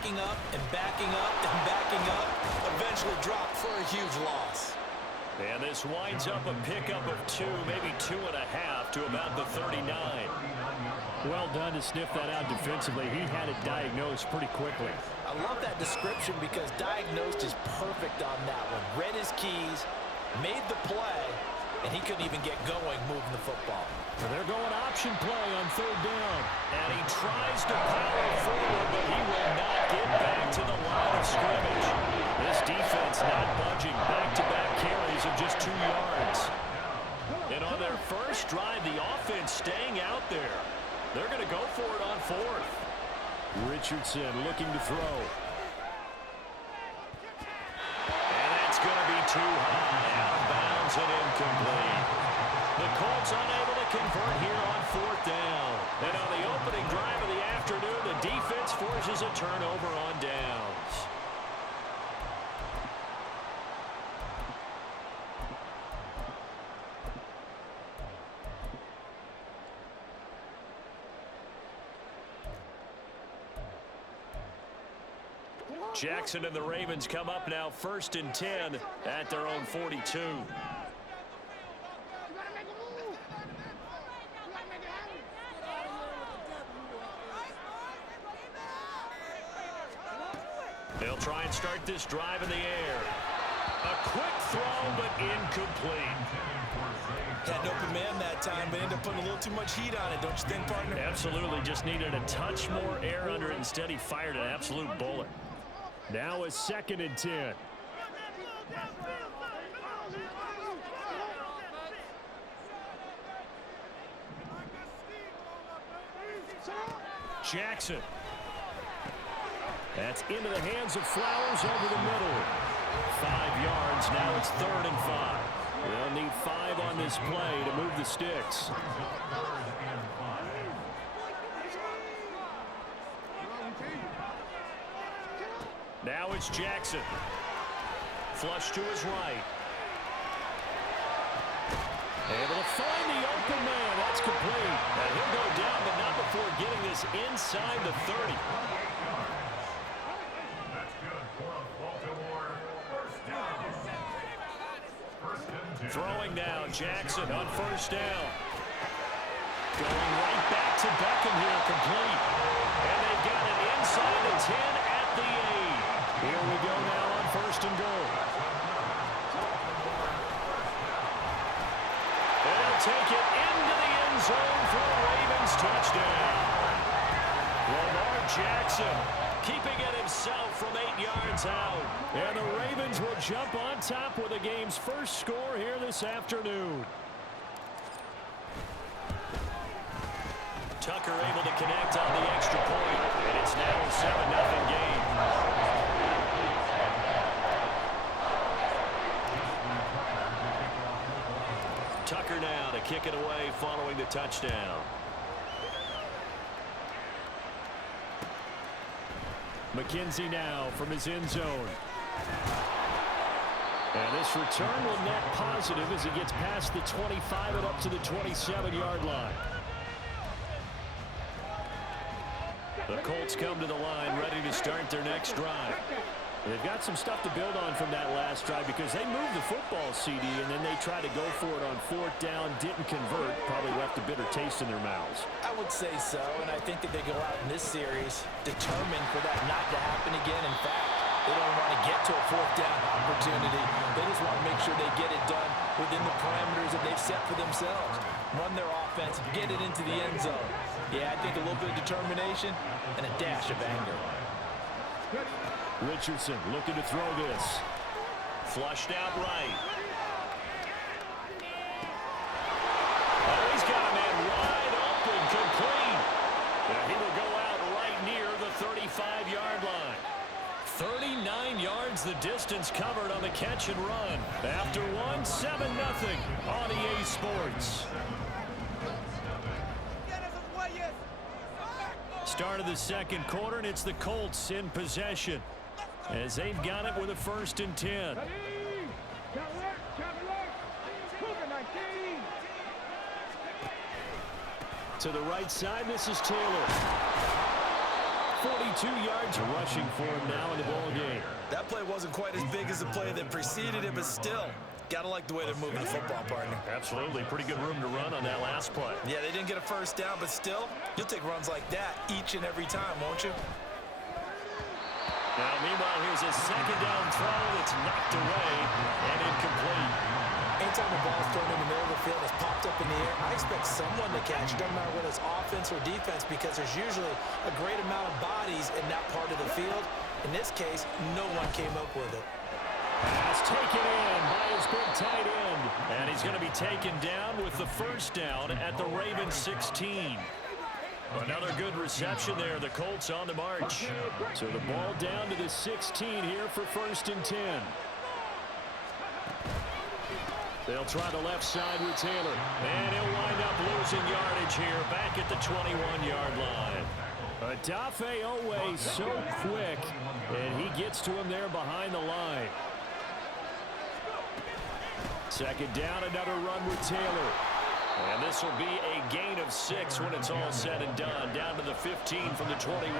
backing up and backing up and backing up, eventually dropped for a huge loss. And this winds up a pickup of 2, maybe 2.5 to about the 39. Well done to sniff that out defensively. He had it diagnosed pretty quickly. I love that description because diagnosed is perfect on that one. Read his keys, made the play, and he couldn't even get going moving the football. They're going option play on 3rd down. And he tries to power forward, but he will not get back to the line of scrimmage. This defense not budging. Back-to-back carries of just 2 yards. And on their first drive, the offense staying out there. They're going to go for it on 4th. Richardson looking to throw. And that's going to be too high. Out of bounds and incomplete. The Colts unable to convert here on 4th down. And on the opening drive of the afternoon, the defense forces a turnover on downs. Jackson and the Ravens come up now 1st and 10 at their own 42. They'll try and start this drive in the air. A quick throw, but incomplete. Had an open man that time, but ended up putting a little too much heat on it, don't you think, partner? Absolutely, just needed a touch more air under it. Instead, he fired an absolute bullet. Now a 2nd and 10. Jackson. That's into the hands of Flowers over the middle. 5 yards. Now it's 3rd and 5. They'll need 5 on this play to move the sticks. Now it's Jackson. Flush to his right. Able to find the open man. That's complete. And he'll go down, but not before getting this inside the 30. Throwing now, Jackson on 1st down. Going right back to Beckham here, complete. And they've got it inside the 10 at the 8. Here we go now on 1st and goal. And they'll take it into the end zone for a Ravens touchdown. Lamar Jackson keeping it himself from 8 yards out. And the Ravens will jump on top with the game's first score here this afternoon. Tucker able to connect on the extra point, and it's now a 7-0 game. Tucker now to kick it away following the touchdown. McKenzie now from his end zone. And this return will net positive as he gets past the 25 and up to the 27-yard line. The Colts come to the line ready to start their next drive. They've got some stuff to build on from that last drive because they moved the football, CD, and then they tried to go for it on 4th down, didn't convert, probably left a bitter taste in their mouths. I would say so, and I think that they go out in this series determined for that not to happen again. In fact, they don't want to get to a 4th down opportunity. They just want to make sure they get it done within the parameters that they've set for themselves. Run their offense, get it into the end zone. Yeah, I think a little bit of determination and a dash of anger. Richardson looking to throw this. Flushed out right. Oh, he's got a man wide open, complete. And he will go out right near the 35-yard line. 39 yards the distance covered on the catch and run. After one, 7-0 on EA Sports. Start of the second quarter, and it's the Colts in possession as they've got it with a 1st and 10. To the right side, this is Taylor. 42 yards rushing for him now in the ball game. That play wasn't quite as big as the play that preceded it, but still, got to like the way they're moving the football, partner. Absolutely. Pretty good room to run on that last play. Yeah, they didn't get a first down, but still, you'll take runs like that each and every time, won't you? Now, meanwhile, here's a second down throw. It's knocked away and incomplete. Anytime the ball's thrown in the middle of the field, it's popped up in the air, I expect someone to catch it, doesn't matter whether it's offense or defense, because there's usually a great amount of bodies in that part of the field. In this case, no one came up with it. Pass taken in by his big tight end. And he's going to be taken down with the first down at the Ravens 16. Another good reception there. The Colts on the march. So the ball down to the 16 here for 1st and 10. They'll try the left side with Taylor. And he'll wind up losing yardage here back at the 21-yard line. Odafe Oweh so quick, and he gets to him there behind the line. Second down, another run with Taylor. And this will be a gain of 6 when it's all said and done. Down to the 15 from the 21.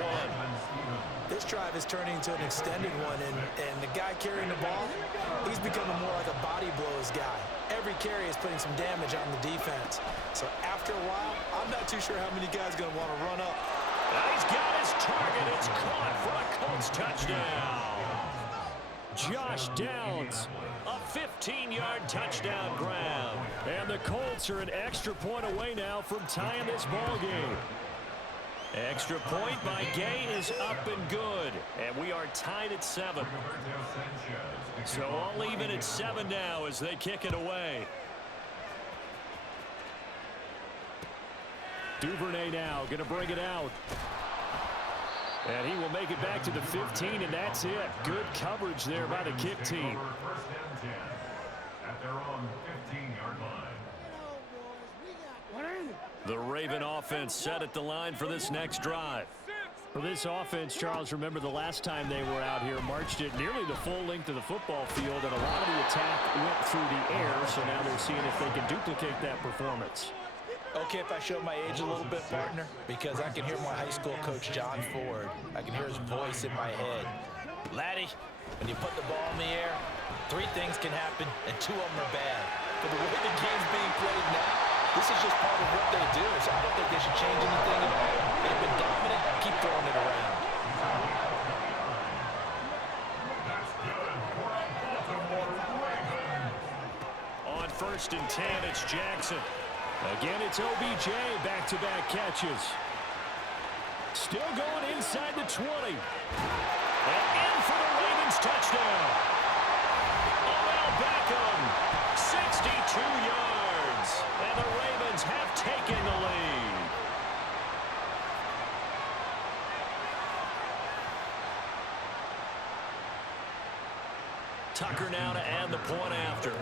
This drive is turning into an extended one, and the guy carrying the ball, he's becoming more like a body blows guy. Every carry is putting some damage on the defense. So after a while, I'm not too sure how many guys are going to want to run up. And he's got his target. It's caught for a Colts touchdown. Josh Downs, a 15-yard touchdown grab. And the Colts are an extra point away now from tying this ball game. Extra point by Gay is up and good. And we are tied at 7. So all even at 7 now as they kick it away. Duvernay now going to bring it out. And he will make it back to the 15, and that's it. Good coverage there by the kick team. The Raven offense set at the line for this next drive. For this offense, Charles, remember the last time they were out here, marched it nearly the full length of the football field, and a lot of the attack went through the air, so now they're seeing if they can duplicate that performance. Okay, if I show my age a little bit, partner, because I can hear my high school coach, John Ford. I can hear his voice in my head. Laddie, when you put the ball in the air, 3 things can happen, and 2 of them are bad. But the way the game's being played now, this is just part of what they do, so I don't think they should change anything at all. They've been dominant. Keep throwing it around. On 1st and 10, it's Jackson. Again, it's OBJ, back-to-back catches. Still going inside the 20. And in for the Ravens touchdown. Odell Beckham, 62 yards. And the Ravens have taken the lead. Tucker now to add the point after.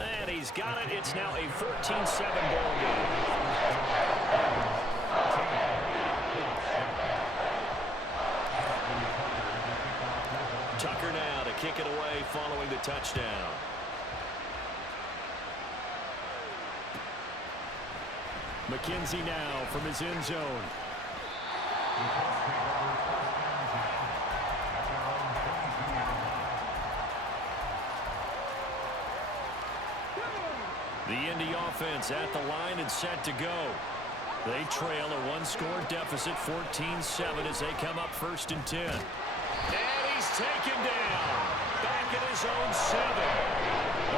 And he's got it. It's now a 14-7 ball game. Tucker now to kick it away following the touchdown. McKenzie now from his end zone. The Indy offense at the line and set to go. They trail a 1-score deficit, 14-7, as they come up 1st and 10. And he's taken down. Back at his own 7.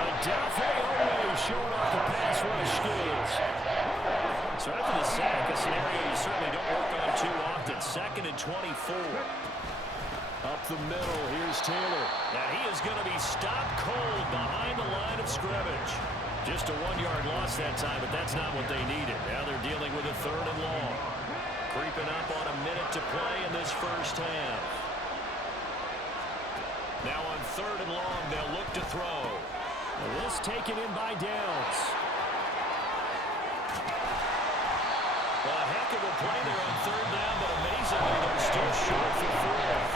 Odafe Oweh showing off the pass rush skills. So after the sack, a scenario you certainly don't work on too often. 2nd and 24. Up the middle, here's Taylor. Now he is going to be stopped cold behind the line of scrimmage. Just a 1-yard loss that time, but that's not what they needed. Now they're dealing with a 3rd and long. Creeping up on a minute to play in this first half. Now on 3rd and long, they'll look to throw. This taken in by Downs. Well, a heck of a play there on 3rd down, but amazingly, they're still short for 4th.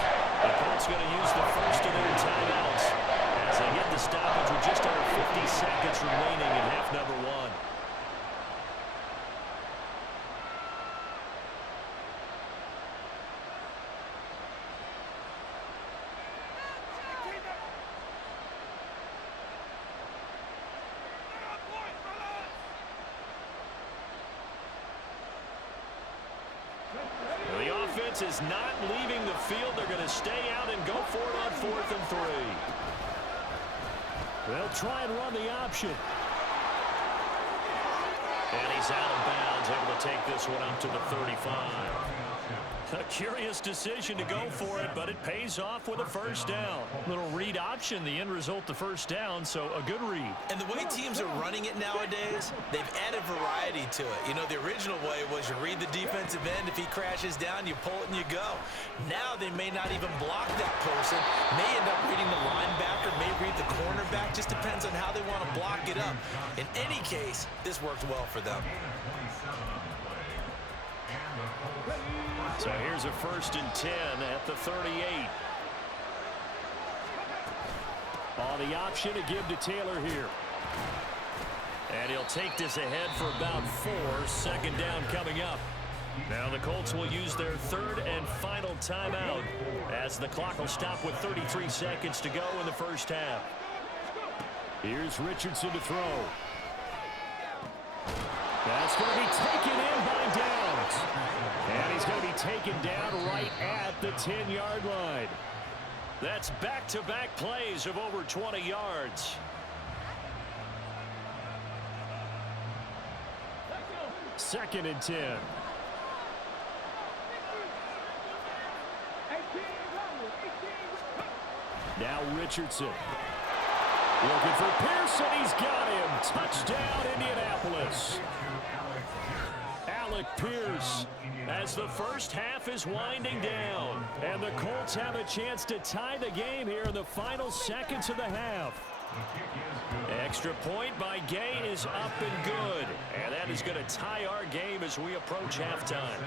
The Colts going to use the first of their timeouts as they get the stoppage with just under 50 seconds remaining in half number 1. defense is not leaving the field. They're going to stay out and go for it on 4th and 3. They'll try and run the option. And he's out of bounds, able to take this one up to the 35. A curious decision to go for it, but it pays off with a first down. Little read option, the end result, the first down, so a good read. And the way teams are running it nowadays, they've added variety to it. You know, the original way was you read the defensive end. If he crashes down, you pull it and you go. Now they may not even block that person. May end up reading the linebacker, may read the cornerback. Just depends on how they want to block it up. In any case, this worked well for them. So here's a 1st and 10 at the 38. On the option to give to Taylor here. And he'll take this ahead for about 4. 2nd down coming up. Now the Colts will use their 3rd and final timeout as the clock will stop with 33 seconds to go in the first half. Here's Richardson to throw. That's going to be taken in by Downs. And he's going to be taken down right at the 10-yard line. That's back-to-back plays of over 20 yards. Second and 10. Now Richardson. Looking for Pearson. He's got him. Touchdown, Indianapolis. Alec Pierce as the first half is winding down. And the Colts have a chance to tie the game here in the final seconds of the half. Extra point by Gay is up and good. And that is going to tie our game as we approach halftime.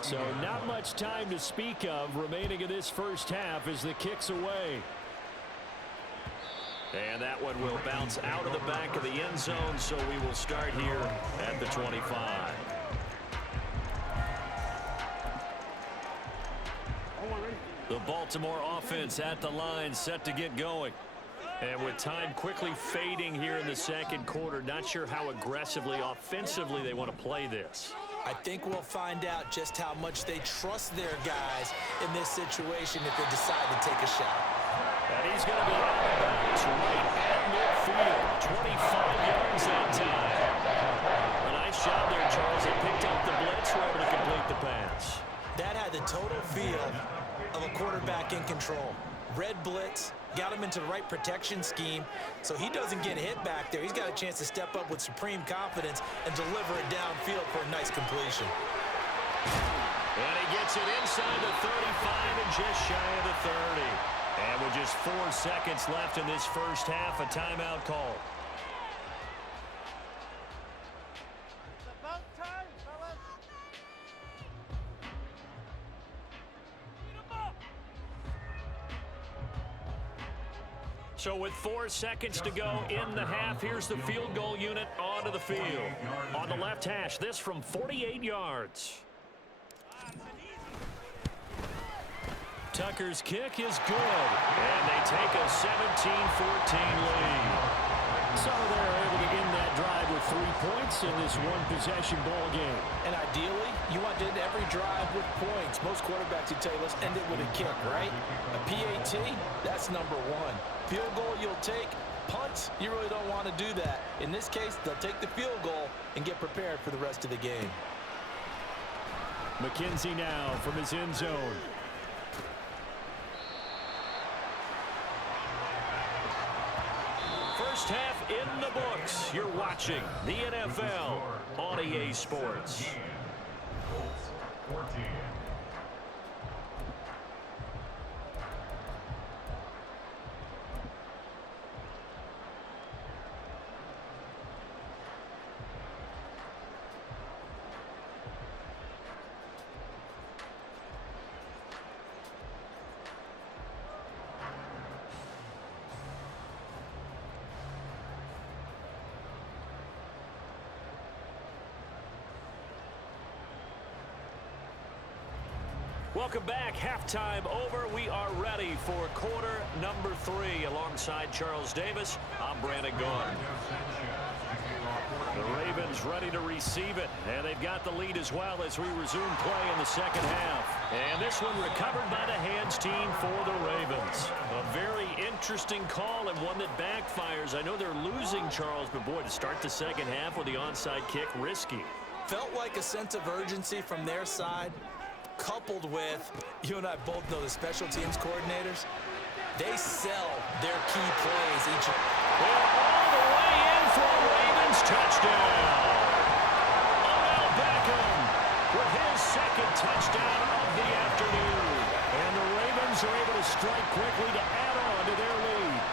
So not much time to speak of remaining in this first half as the kick's away. And that one will bounce out of the back of the end zone, so we will start here at the 25. The Baltimore offense at the line, set to get going. And with time quickly fading here in the second quarter, not sure how aggressively, offensively they want to play this. I think we'll find out just how much they trust their guys in this situation if they decide to take a shot. And he's going to be out of bounds right at midfield. 25 yards that time. A nice job there, Charles. They picked up the blitz, were able to complete the pass. That had the total feel of a quarterback in control. Red blitz, got him into the right protection scheme, so he doesn't get hit back there. He's got a chance to step up with supreme confidence and deliver it downfield for a nice completion. And he gets it inside the 35 and just shy of the 30. And with just 4 seconds left in this first half, a timeout call. So with 4 seconds to go in the half, here's the field goal unit onto the field. On the left hash, this from 48 yards. Tucker's kick is good, and they take a 17-14 lead. So they're able to end that drive with 3 points in this one-possession ball game. And ideally, you want to end every drive with points. Most quarterbacks would tell you, let's end it with a kick, right? A PAT, that's number one. Field goal you'll take. Punts, you really don't want to do that. In this case, they'll take the field goal and get prepared for the rest of the game. McKenzie now from his end zone. First half in the books. You're watching the NFL on EA Sports. Welcome back. Halftime over. We are ready for quarter number 3. Alongside Charles Davis, I'm Brandon Gaudin. The Ravens Ravens ready to receive it. And they've got the lead as well as we resume play in the second half. And this one recovered by the hands team for the Ravens. A very interesting call and one that backfires. I know they're losing, Charles, but boy, to start the second half with the onside kick, risky. Felt like a sense of urgency from their side, coupled with, you and I both know the special teams coordinators, they sell their key plays each. Well, all the way in for a Ravens touchdown. Odell Beckham with his second touchdown of the afternoon. And the Ravens are able to strike quickly to add on to their lead.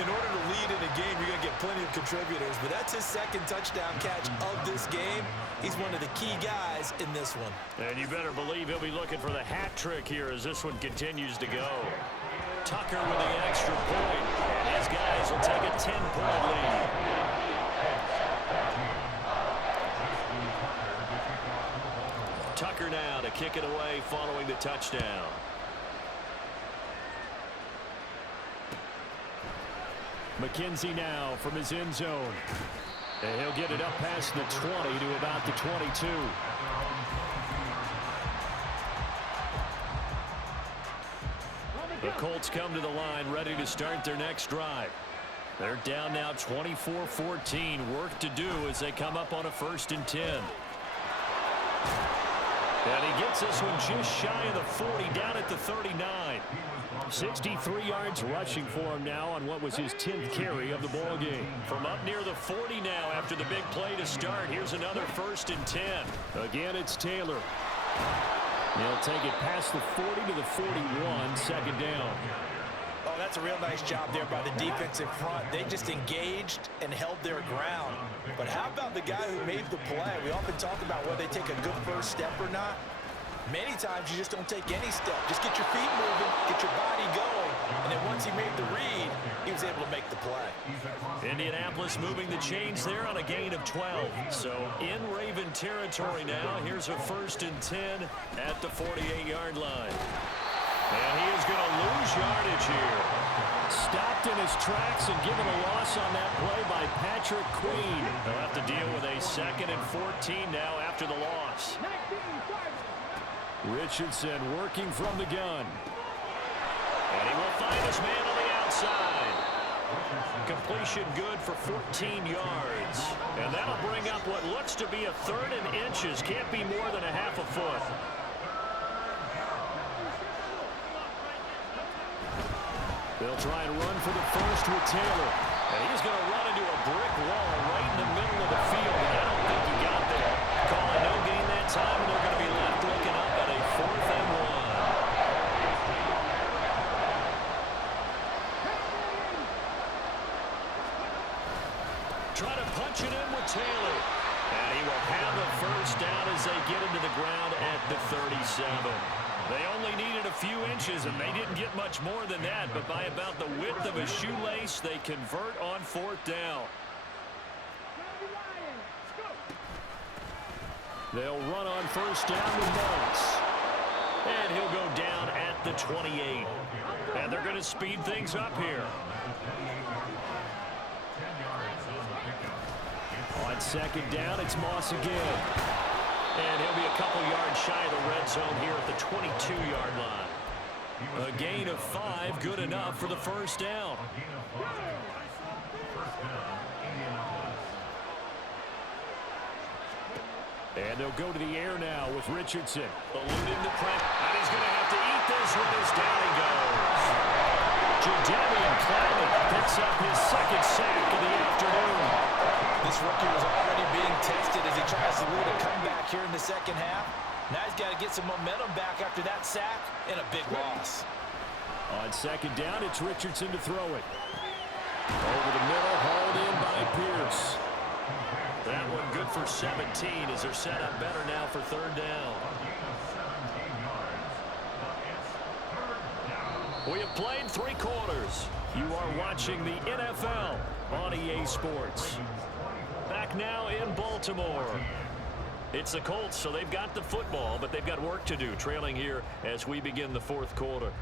In order to lead in a game, you're going to get plenty of contributors, but that's his second touchdown catch of this game. He's one of the key guys in this one. And you better believe he'll be looking for the hat trick here as this one continues to go. Tucker with the extra point, and his guys will take a 10-point lead. Tucker now to kick it away following the touchdown. McKenzie now from his end zone. And he'll get it up past the 20 to about the 22. The Colts come to the line ready to start their next drive. They're down now 24-14. Work to do as they come up on a 1st and 10. And he gets this one just shy of the 40, down at the 39. 63 yards rushing for him now on what was his 10th carry of the ball game. From up near the 40 now after the big play to start. Here's another 1st and 10. Again, it's Taylor. He'll take it past the 40 to the 41, second down. Oh, that's a real nice job there by the defensive front. They just engaged and held their ground. But how about the guy who made the play? We often talk about whether they take a good first step or not. Many times you just don't take any step. Just get your feet moving, get your body going, and then once he made the read, he was able to make the play. Indianapolis moving the chains there on a gain of 12. So in Raven territory now. Here's a 1st and 10 at the 48-yard line. And he is going to lose yardage here. Stopped in his tracks and given a loss on that play by Patrick Queen. They'll have to deal with a 2nd and 14 now after the loss. Richardson working from the gun. And he will find his man on the outside. Completion good for 14 yards. And that'll bring up what looks to be a 3rd and inches. Can't be more than a half a foot. They'll try and run for the first with Taylor. And he's going to run into a brick wall right in the middle of the field. And I don't think he got there. Calling no gain that time, and they're going to be left looking up at a 4th and 1. Try to punch it in with Taylor. And he will have a first down as they get into the ground at the 37. They only needed a few inches, and they didn't get much more than that. But by about the width of a shoelace, they convert on 4th down. They'll run on 1st down with Moss. And he'll go down at the 28. And they're going to speed things up here. On 2nd down, it's Moss again. And he'll be a couple yards shy of the red zone here at the 22-yard line. A gain of 5, good enough for the 1st down. And they'll go to the air now with Richardson. Eluding the press. And he's going to have to eat this one as down he goes. Jadeveon Clowney picks up his 2nd sack of the afternoon. This rookie was already being tested as he tries to lead a comeback here in the second half. Now he's got to get some momentum back after that sack and a big loss. On 2nd down, it's Richardson to throw it. Over the middle, hauled in by Pierce. That one good for 17 as they're set up better now for 3rd down. We have played 3 quarters. You are watching the NFL on EA Sports. Back now in Baltimore. It's the Colts, so they've got the football, but they've got work to do, trailing here as we begin the 4th quarter.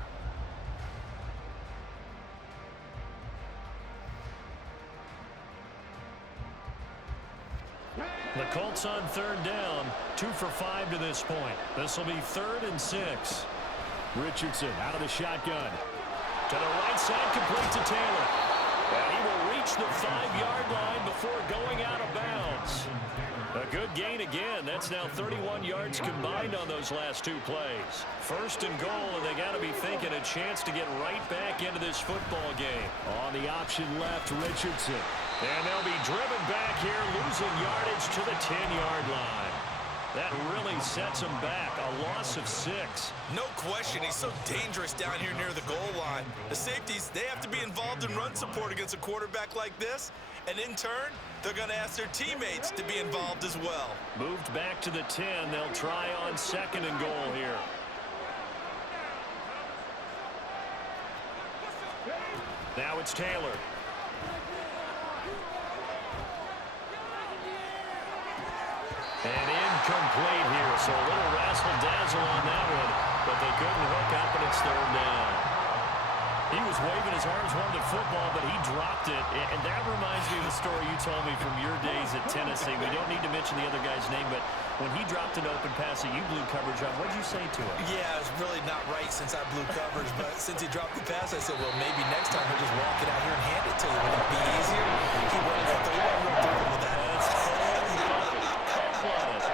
Colts on third down, 2 for 5 to this point. This will be 3rd and 6. Richardson out of the shotgun. To the right side, complete to Taylor. And he will reach the 5-yard line before going out of bounds. A good gain again. That's now 31 yards combined on those last 2 plays. 1st and goal, and they got to be thinking a chance to get right back into this football game. On the option left, Richardson. And they'll be driven back here, losing yardage to the 10-yard line. That really sets him back. A loss of 6. No question, he's so dangerous down here near the goal line. The safeties, they have to be involved in run support against a quarterback like this. And in turn, they're going to ask their teammates to be involved as well. Moved back to the 10. They'll try on 2nd and goal here. Now it's Taylor. And incomplete here, so a little razzle-dazzle on that one, but they couldn't hook up, and it's 3rd down. He was waving his arms, wanted the football, but he dropped it, and that reminds me of the story you told me from your days at Tennessee. We don't need to mention the other guy's name, but when he dropped an open pass that you blew coverage on, what did you say to him? Yeah, it's really not right since I blew coverage, but since he dropped the pass, I said, well, maybe next time he'll just walk it out here and hand it to you. Would that be easier? He wasn't real thrilled with that. That's cold-blooded.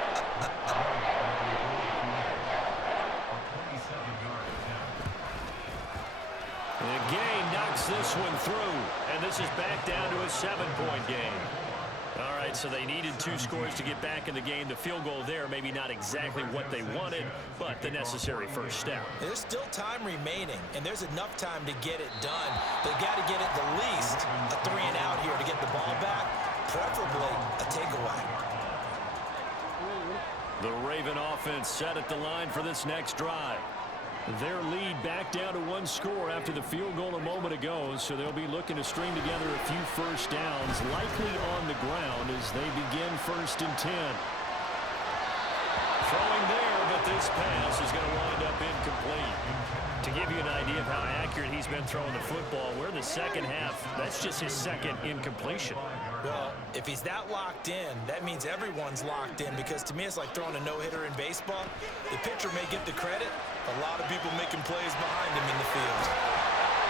And Gay knocks this one through, and this is back down to a 7-point game. All right, so they needed 2 scores to get back in the game. The field goal there, maybe not exactly what they wanted, but the necessary first step. There's still time remaining, and there's enough time to get it done. They've got to get it the least a 3 and out here to get the ball back, preferably a takeaway. The Raven offense set at the line for this next drive. Their lead back down to 1 score after the field goal a moment ago, so they'll be looking to string together a few first downs, likely on the ground as they begin 1st and 10. Throwing there, but this pass is going to wind up incomplete. To give you an idea of how accurate he's been throwing the football, we're in the second half. That's just his 2nd incompletion. Well, if he's that locked in, that means everyone's locked in, because to me it's like throwing a no-hitter in baseball. The pitcher may get the credit, a lot of people making plays behind him in the field.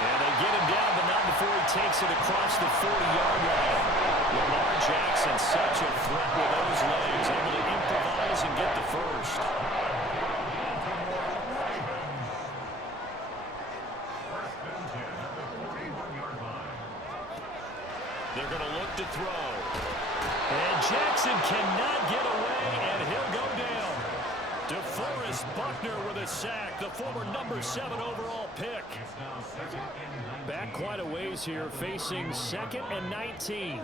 And they get him down, but not before he takes it across the 40-yard line. Lamar Jackson, such a threat with those legs, able to improvise and get the first. They're going to look to throw. And Jackson cannot get away, and he'll go down. DeForest Buckner with a sack, the former number 7 overall pick. Back quite a ways here, facing 2nd and 19.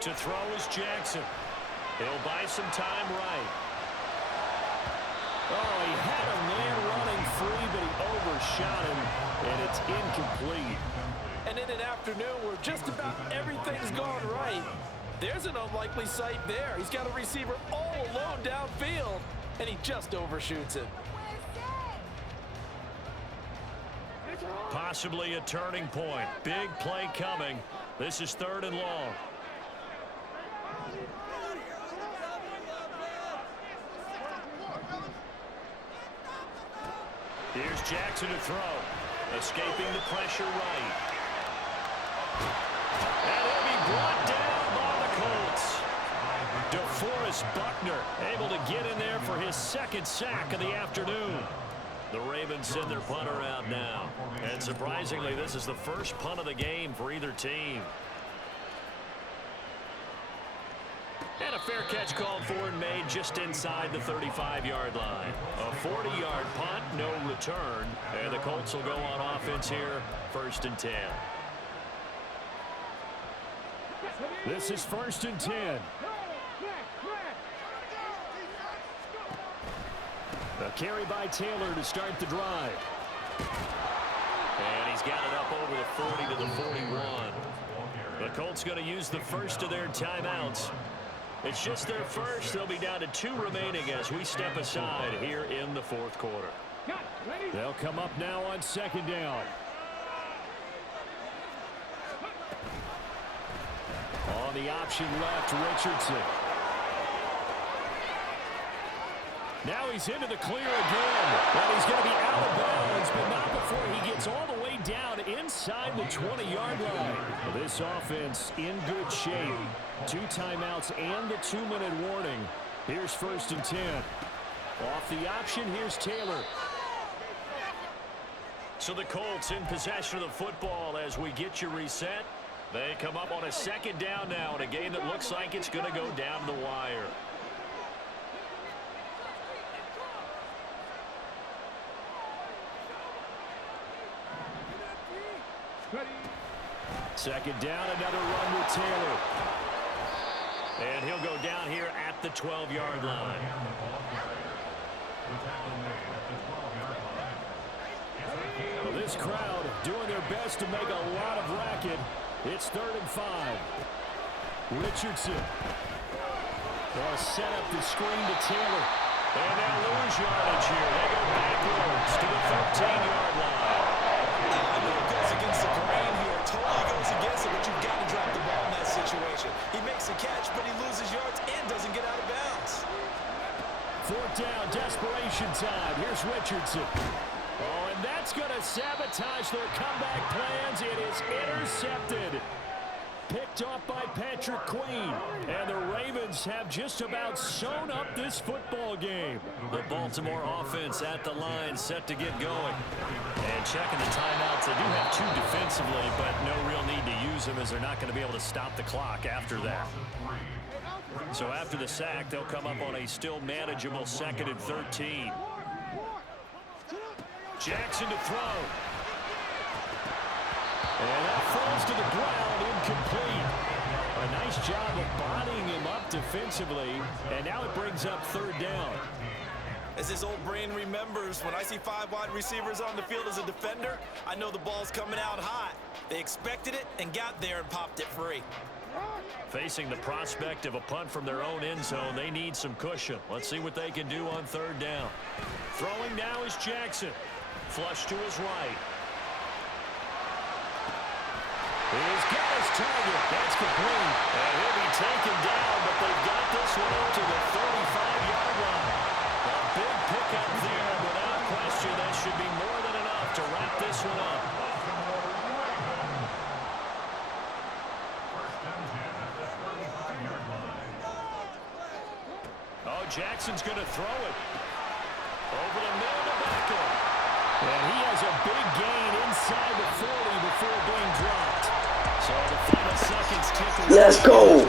To throw is Jackson. He'll buy some time right. Oh, he had a man running free, but he overshot him, and it's incomplete. And in an afternoon where just about everything's gone right, there's an unlikely sight there. He's got a receiver all alone downfield, and he just overshoots it. Possibly a turning point. Big play coming. This is 3rd and long. Here's Jackson to throw. Escaping the pressure right. And he'll be brought down by the Colts. DeForest Buckner able to get in there for his 2nd sack of the afternoon. The Ravens send their punter out now. And surprisingly, this is the first punt of the game for either team. And a fair catch called for and made just inside the 35-yard line. A 40-yard punt, no return. And the Colts will go on offense here, 1st and 10. This is 1st and 10. A carry by Taylor to start the drive. And he's got it up over the 40 to the 41. The Colts going to use the first of their timeouts. It's just their first. They'll be down to 2 remaining as we step aside here in the 4th quarter. They'll come up now on 2nd down. on the option left, Richardson. Now he's into the clear again. And he's going to be out of bounds, but not before he gets all the way down inside the 20-yard line. This offense in good shape. 2 timeouts and the 2-minute warning. Here's 1st and 10. Off the option, here's Taylor. So the Colts in possession of the football as we get you reset. They come up on a 2nd down now in a game that looks like it's going to go down the wire. Second down, another run with Taylor. And he'll go down here at the 12-yard line. Well, this crowd doing their best to make a lot of racket. It's 3rd and 5. Richardson. They'll set up the screen to Taylor. And they'll lose yardage here. They go backwards to the 13-yard line. I know it goes against the grain here. Totally goes against it, but you've got to drop the ball in that situation. He makes a catch, but he loses yards and doesn't get out of bounds. 4th down, desperation time. Here's Richardson. Oh, and that's going to sabotage their comeback plans. It is intercepted. Picked off by Patrick Queen. And the Ravens have just about sewn up this football game. The Baltimore offense at the line set to get going. And checking the timeouts. They do have 2 defensively, but no real need to use them as they're not going to be able to stop the clock after that. So after the sack, they'll come up on a still manageable 2nd and 13. Jackson to throw. And that falls to the ground, incomplete. A nice job of bodying him up defensively. And now it brings up 3rd down. As his old brain remembers, when I see 5 wide receivers on the field as a defender, I know the ball's coming out hot. They expected it and got there and popped it free. Facing the prospect of a punt from their own end zone, they need some cushion. Let's see what they can do on 3rd down. Throwing now is Jackson. Flush to his right. He's got his target. That's complete. And he'll be taken down, but they've got this one up to the 35-yard line. A big pickup there, without question. That should be more than enough to wrap this one up. Oh, Jackson's going to throw it. Over the middle to Beckham. And he has a big gain inside the 40 before being dropped. So the final seconds tick away. Let's go.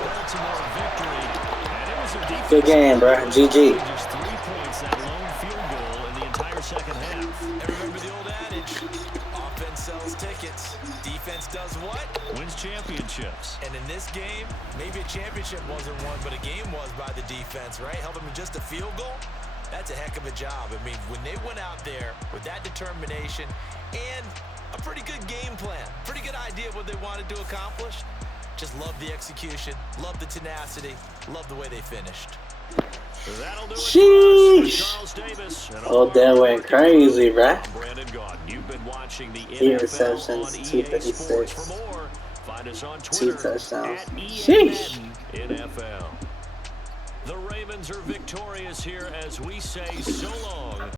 Good game, bro. GG. Just 3 points, that lone field goal in the entire second half. And remember the old adage, offense sells tickets. Defense does what? Wins championships. And in this game, maybe a championship wasn't won, but a game was by the defense, right? Helping them just a field goal. That's a heck of a job. I mean, when they went out there with that determination and a pretty good game plan, pretty good idea of what they wanted to accomplish, just love the execution, love the tenacity, love the way they finished. That'll do it. Sheesh. Charles Davis. Oh, that went crazy, bruh. Brandon Gaughan, you've been watching the 8 NFL receptions, on EA 256. Sports. For more, find us on 2 Twitter touchdowns. at Sheesh. NFL. The Ravens are victorious here as we say so long.